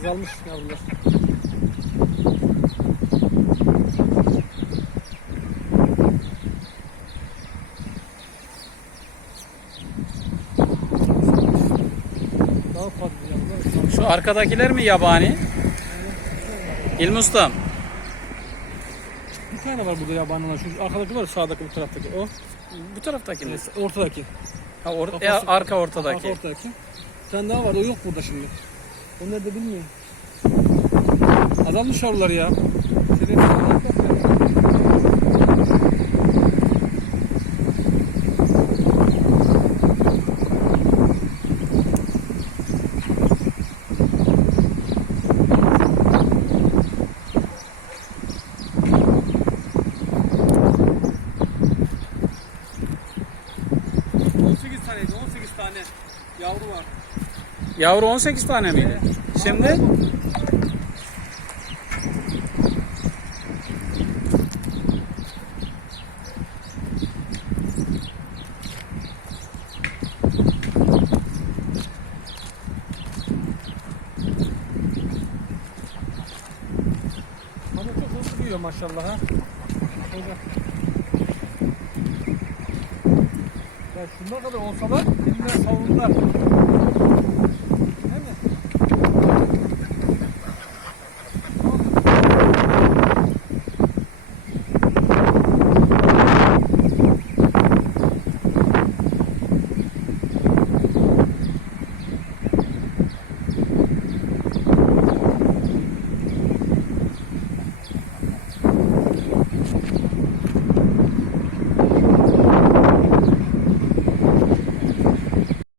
Azalmış yavrular. Daha fazla yavrular. Şu arkadakiler mi yabani? İlmi Ustam. Bir tane var burada yabani olan. Şu arkadaki var sağdaki bu taraftaki. O. Bu taraftaki mi? Ortadaki. Ha, or- Kafası- e, arka Arka ortadaki. ortadaki. Bir tane daha var. O yok burada şimdi. O nerede bilmiyorum. Azalmış yavrular ya. Senin bak ya. ...18 taneydi, 18 tane yavru var. Yavru 18 tane miydi? Şimdi Ama çok hızlı büyüyor maşallah ha. Şöyle. Ya şunlar kadar olsalar elinden savururlar.